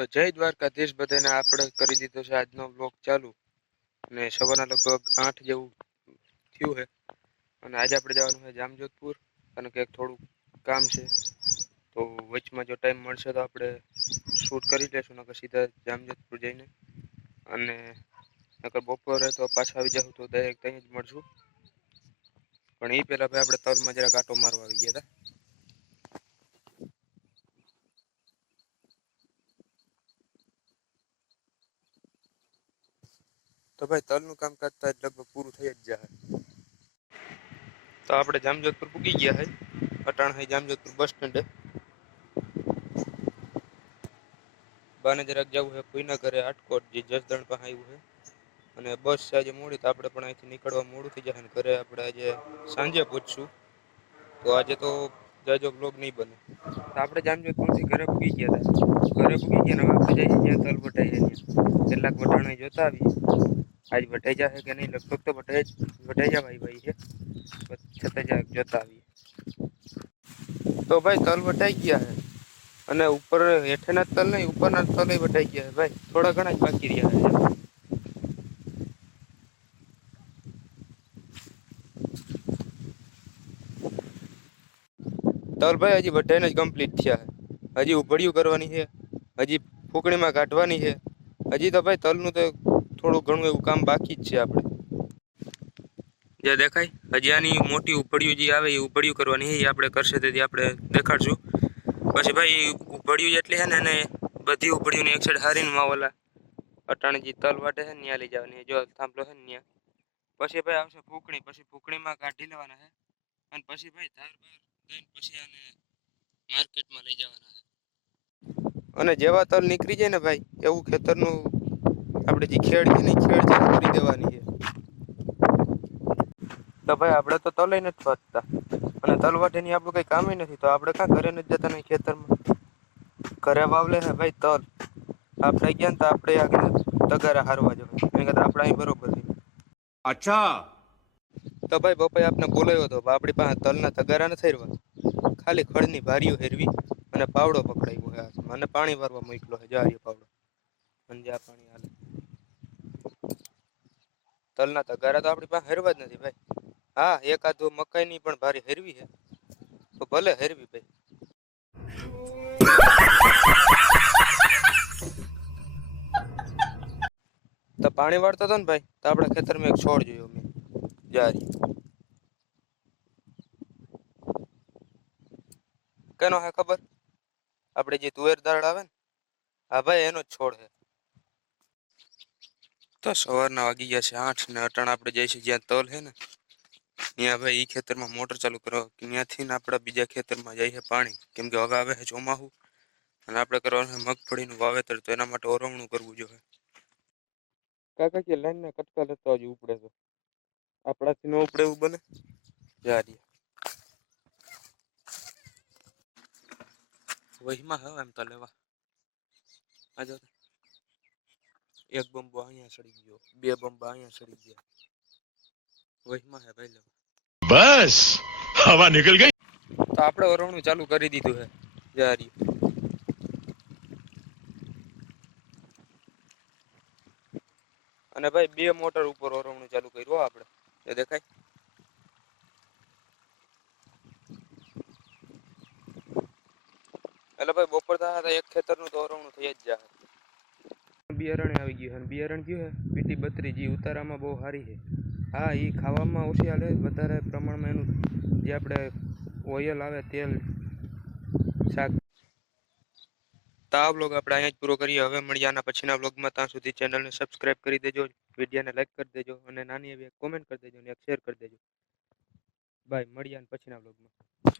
તો જય દ્વારકાધીશ બધાને આપણે કરી દીધો છે આજનો બ્લોગ ચાલુ અને સવારના લગભગ 8 જેવું થયું છે અને આજે આપણે જવાનું છે જામજોધપુર અને કંઈક થોડું કામ છે તો વચમાં જો ટાઈમ મળશે તો આપણે શૂટ કરી લેશું નકર સીધા જામજોધપુર જઈને અને નકર બપોરે તો પાછા આવી જાવ તો ડાયરેક્ટ ત્યાં જ મળશું પણ એ પહેલાં ભાઈ આપણે તલમાં જરાક આંટો મારવા આવી ગયા હતા। તો ભાઈ તલનું કામકાજ તો લગભગ પૂરું થઈ જ જાય તો આપણે જામજોધપુર પૂગી ગયા છે અટાણ છે જામજોધપુર બસ સ્ટેન્ડે બાને જરાક જવું છે કોઈના ઘરે આટકોટ જે જસદણ પાસે આવ્યું છે અને બસ છે આજે મોડી તો આપણે પણ અહીંથી નીકળવા મોડું થઈ જાય અને ઘરે આપણે આજે સાંજે પહોંચશું તો આજે તો જાજો બ્લોગ નહીં બને તો આપણે જામજોધપુરથી ઘરે પૂગી ગયા હતા ઘરે પૂગી ગયા ને આપણે જઈએ જ્યાં તલ વટાઈએ ત્યાં કેટલાક વટાણા જોતા આવીએ આજ વટાઈ જશે કે નહીં લગભગ તો વટાઈ જવા ભાઈ છે છતાં જરાક જોતા આવીએ તો ભાઈ તલ વટાઈ ગયા છે અને ઉપર હેઠેના તલ નહીં ઉપરના તલ વટાઈ ગયા છે ભાઈ થોડા ઘણા જ બાકી રહ્યા છે તલ ભાઈ હજી વટાઈને જ કમ્પ્લીટ થયા છે હજી ઉભડિયું કરવાની છે હજી ફૂકણીમાં કાઢવાની છે હજી તો ભાઈ તલનું તો થોડું ઘણું એવું કામ બાકી જ છે આપણે જે દેખાય હજી આની મોટી ઉભડિયું જે આવે એ ઉભડિયું કરવાની એ આપણે કરશે તેથી આપણે દેખાડશું પછી ભાઈ ઉભડિયું જેટલી છે ને એને બધી ઉભડિયુંની એક સાઈડ હારીને માવલા અટાણે જે તલ વાટે છે ને ત્યાં લઈ જવાની જો થાંભલો છે ને ત્યાં પછી ભાઈ આવશે ફૂકણી પછી ફૂકણીમાં કાઢી લેવાના છે અને પછી ભાઈ ધાર બાર દઈને પછી આને માર્કેટમાં લઈ જવાના છે અને જેવા તલ નીકળી જાય ને ભાઈ એવું ખેતરનું આપણે જે ખેડ છે ને ખેડ ચાલુ કરી દેવાની છે તો ભાઈ આપણે તો તલ નથી વાટતા અને તલ વાટેની આપણું કઈ કામ નથી તો આપણે કાં ઘરે નથી જતા નહીં ખેતરમાં ઘરે વાવલે છે ભાઈ તલ આપણે ગયા ને તો આપણે આગળ તગારા હારવા જવું એની કરતા આપણે અહીં બરોબર છે अच्छा તો ભાઈ પપ્પાએ આપને બોલાવ્યો હતો આપણી પાસે તલના તગારા નથી હેરવા ખાલી ખડની ભારીઓ હેરવી અને પાવડો પકડાવ્યો છે હાથમાં અને પાણી વારવા મોકલો છે જારીયો પાવડો અને જ્યાં પાણી હાલે તલના તગારા તો આપણી પાસે હેરવા જ નથી ભાઈ હા એકાદો મકાઈની પણ ભારી હેરવી છે તો ભલે હેરવી ભાઈ તો પાણી વાળતો હતો ને ભાઈ તો આપણા ખેતરમાં એક છોડ જોયો મેં જારી કેનો હે ખબર આપણે જે તુવેર દાળ આવે ને હા ભાઈ એનો જ છોડ છે તો સવારના વાગી ગયા છે 8 ને અટાણ આપણે જઈશું જ્યાં તલ છે ને ત્યાં ભાઈ એ ખેતરમાં મોટર ચાલુ કરો ત્યાંથી ને આપણા બીજા ખેતરમાં જાય છે પાણી કેમ કે હવે આવે છે ચોમાસું અને આપણે કરવાનું છે મગફળીનું વાવેતર તો એના માટે ઓરવણું કરવું જોઈએ કાકા કે લાઈનના કટકા લેતા હજી ઉપડે તો આપણાથી ન ઉપડે એવું બને જારી વહીમાં હવે એમ તો લેવા આજો એક બંબો અહીંયા સડી ગયો બે બંબા અહીંયા સડી ગયા વહીમાં હે ભાઈ લેવા बस हवा निकल गई। તો આપણે ઓરવણું ચાલુ કરી દીધું છે જારી અને ભાઈ બે મોટર ઉપર ઓરવણું ચાલુ કર્યું આપણે એ દેખાય એટલે ભાઈ બપોર થતા એક ખેતરનું તો ઓરવણું થઈ જ જાય બિયારણ આવી ગયું અને બિયારણ કયું છે પીટી 32 જે ઉતારામાં બહુ સારી છે હા એ ખાવામાં ઓછી હાલે વધારે પ્રમાણમાં એનું જે આપણે ઓઇલ આવે તેલ શાક તો આ બ્લોગ આપણે અહીંયા જ પૂરો કરીએ હવે મળીએ આના પછીના બ્લોગમાં ત્યાં સુધી ચેનલને સબસ્ક્રાઇબ કરી દેજો વિડીયોને લાઈક કરી દેજો અને નાની એવી કોમેન્ટ કરી દેજો અને એક શેર કરી દેજો બાય મળીએ આના પછીના બ્લોગમાં